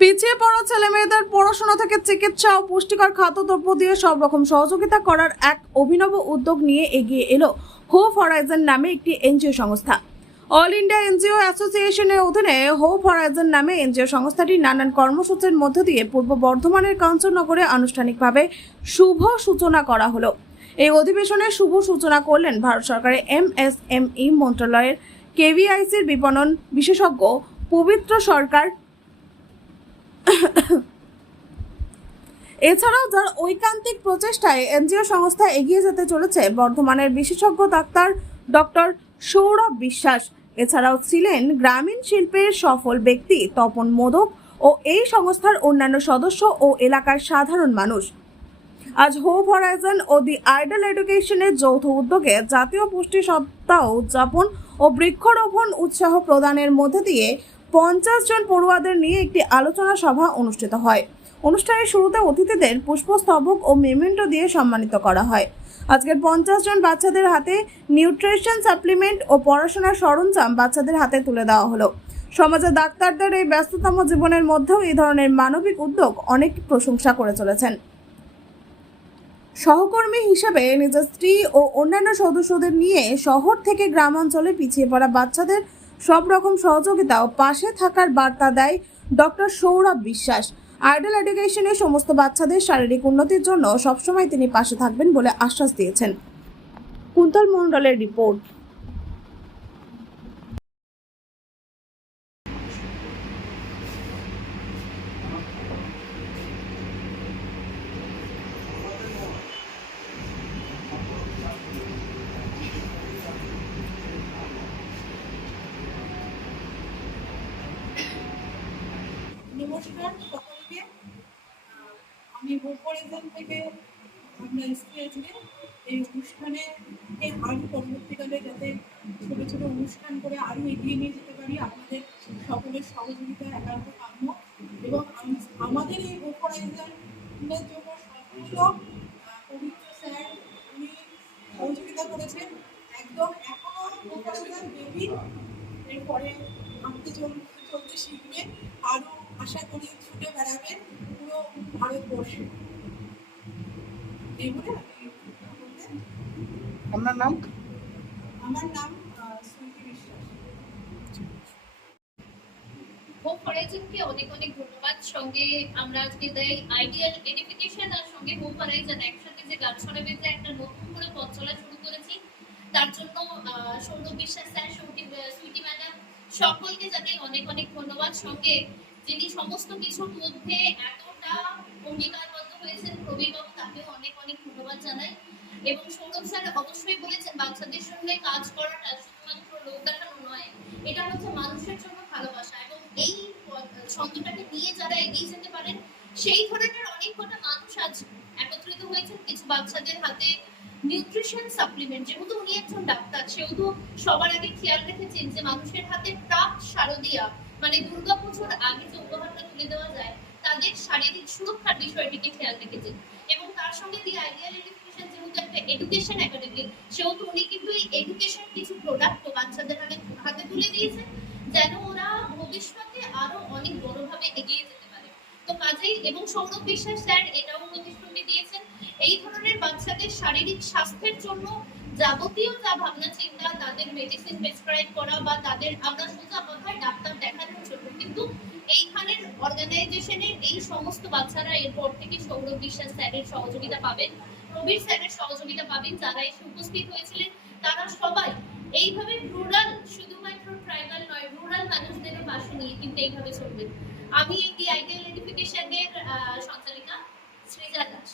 পিছিয়ে পড়া ছেলেমেয়েদের পড়াশোনা থেকে চিকিৎসা ও পুষ্টিকর খাদ্যদ্রব্য দিয়ে সব রকম সহযোগিতা করার এক অভিনব উদ্যোগ নিয়ে এগিয়ে এলো হোপ হরাইজন নামে একটি এনজিও সংস্থা। অল ইন্ডিয়া এনজিও অ্যাসোসিয়েশনের অধীনে হোপ হরাইজন নামে এনজিও সংস্থাটি নানান কর্মসূচির মধ্য দিয়ে পূর্ব বর্ধমানের কাঞ্চননগরে আনুষ্ঠানিকভাবে শুভ সূচনা করা হলো। এই অধিবেশনের শুভ সূচনা করলেন ভারত সরকারের MSME মন্ত্রণালয়ের কেভিআইসির বিপণন বিশেষজ্ঞ পবিত্র সরকার। এছাড়াও যার ঐকান্তিক প্রচেষ্টায় এনজিও সংস্থা এগিয়ে যেতে চলেছে বর্ধমানের বিশেষজ্ঞ ডাক্তার ডক্টর সৌরভ বিশ্বাস। এছাড়াও ছিলেন গ্রামীণ শিল্পের সফল ব্যক্তি তপন মোদক ও এই সংস্থার অন্যান্য সদস্য ও এলাকার সাধারণ মানুষ। আজ হোপ হরাইজন ও দি আইডল এডুকেশনের যৌথ উদ্যোগে জাতীয় পুষ্টি সপ্তাহ উদযাপন ও বৃক্ষরোপণ উৎসাহ প্রদানের মধ্যে দিয়ে 50 জন পড়ুয়াদের নিয়ে একটি আলোচনা সভা অনুষ্ঠিত হয়। অনুষ্ঠানের শুরুতে অতিথিদের পুষ্পস্তবক ও মেমেন্টো দিয়ে সম্মানিত করা হয়। আজকের 50 জন বাচ্চাদের হাতে নিউট্রিশন সাপ্লিমেন্ট ও পড়াশোনার সরঞ্জাম বাচ্চাদের হাতে তুলে দেওয়া হলো। সমাজে ডাক্তারদের এই ব্যস্ততম জীবনের মধ্যেও এই ধরনের মানবিক উদ্যোগ অনেক প্রশংসা করে চলেছেন। সহকর্মী হিসেবে নিজের স্ত্রী ও অন্যান্য সদস্যদের নিয়ে শহর থেকে গ্রামাঞ্চলে পিছিয়ে পড়া বাচ্চাদের সব রকম সহযোগিতা ও পাশে থাকার বার্তা দেয় ডক্টর সৌরভ বিশ্বাস। আইডল এডুকেশনের সমস্ত বাচ্চাদের শারীরিক উন্নতির জন্য সবসময় তিনি পাশে থাকবেন বলে আশ্বাস দিয়েছেন। কুন্তল মণ্ডলের রিপোর্ট। নমস্কার সকলকে। আমি হোপ হরাইজন থেকে আমরা এসেছি এই অনুষ্ঠানে আরও পরবর্তীকালে যাতে ছোটো ছোটো অনুষ্ঠান করে আরও এগিয়ে নিয়ে যেতে পারি, আপনাদের সকলের সহযোগিতা একান্ত কাম্য। এবং আমাদের এই হোপ হরাইজনের জন্য সম্পূর্ণ পবিত্র স্যার উনি সহযোগিতা করেছেন। একদম এখনও হোপ হরাইজন বেবি, এরপরে হাঁটতে চলতে শিখবে, আরও আশা করি ছুটে বেড়াবেন পুরো ভারতবর্ষে। এই বলে আপনার নাম? আমার নাম সুইটি বিশ্বাস। হোপ হরাইজনকে অনেক অনেক ধন্যবাদ। সঙ্গে আমরা আজকে দেই আইডিয়াল এডুকেশন আর সঙ্গে হোপ হরাইজন একসাথে যে গান শোনাবে যে একটা নতুন করে পথ চলা শুরু করেছি, তার জন্য সৌরভ বিশ্বাস স্যার, সুইটি ম্যাডাম সকলকে জানাই অনেক অনেক ধন্যবাদ। সঙ্গে যিনি সমস্ত কিছুর মধ্যে এতটা অঙ্গীকারবদ্ধ হয়েছেন প্রবীরবাবু, তাকেও অনেক অনেক ধন্যবাদ জানাই। এবং সৌরভ স্যার অবশ্যই বলেছেন বাচ্চাদের সঙ্গে কাজ করাটা শুধুমাত্র লোক দেখানো নয়, এটা হচ্ছে মানুষের জন্য ভালোবাসা। এবং এই ছন্দটাকে নিয়ে যারা এগিয়ে যেতে পারেন সেই ধরনের অনেক কটা মানুষ আজ একত্রিত হয়েছেন। কিছু বাচ্চাদের হাতে নিউট্রিশন সাপ্লিমেন্ট, যেহেতু উনি একজন ডাক্তার সেহেতু সবার আগে খেয়াল রেখেছেন যে মানুষের হাতে প্রাক শারদীয়া মানে দুর্গাপুজোর আগে যে উপহারটা তুলে দেওয়া যায় তাদের শারীরিক সুরক্ষার বিষয়টিকে খেয়াল রেখেছেন। এবং তার সঙ্গে দি আইডিয়াল এডুকেশন যেহেতু একটা এডুকেশন একাডেমি, সেহেতু উনি কিন্তু এই এডুকেশন কিছু প্রোডাক্ট বাচ্চাদের হাতে তুলে দিয়েছেন যেন ওরা ভবিষ্যতে আরো অনেক বড়ভাবে এগিয়ে যেতে পারে। তো কাজেই এবং সৌরভ বিশ্বাস স্যার এটাও প্রতিশ্রুতি দিয়েছেন এই ধরনের বাচ্চাদের শারীরিক স্বাস্থ্যের জন্য যাবতীয় যা ভাবনা চিন্তা, তাদের মেডিসিন প্রেসক্রাইব করা বা তাদের আমরা সোজা কথায় ডাক্তার দেখানোর জন্য, কিন্তু এইখানের অর্গানাইজেশনের এই সমস্ত বাচ্চারা এরপর থেকে সৌরভ বিশ্বাস স্যারের সহযোগিতা পাবেন, প্রবীর স্যারের সহযোগিতা পাবেন। যারা এসে উপস্থিত হয়েছিলেন তারা সবাই এইভাবে রুরাল, শুধুমাত্র ট্রাইবাল নয়, রুরাল মানুষদের পাশে নিয়ে কিন্তু এইভাবে চলবেন। আমি এই আইডিয়াল এডুকেশনের সঞ্চালিকা শ্রীজা দাস।